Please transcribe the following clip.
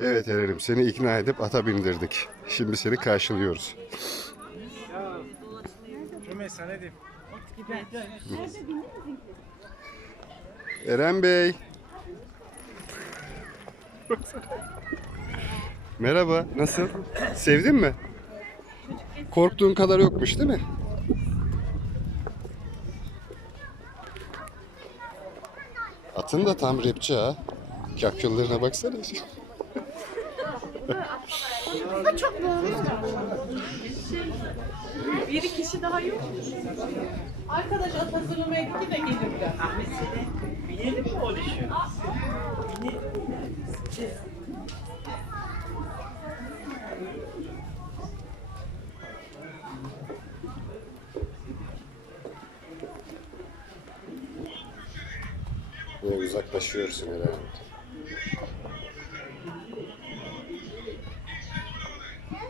Evet Eren'im seni ikna edip ata bindirdik. Şimdi seni karşılıyoruz. Eren Bey. Merhaba, nasıl? Sevdin mi? Korktuğun kadar yokmuş değil mi? Atın da tam rapçi ha. Kakıllarına baksana. Bir kişi daha yok. Arkadaş at hazırlamaya gitti de gelir biraz. Binelim mi o düşün? Uzaklaşıyorsun Eren.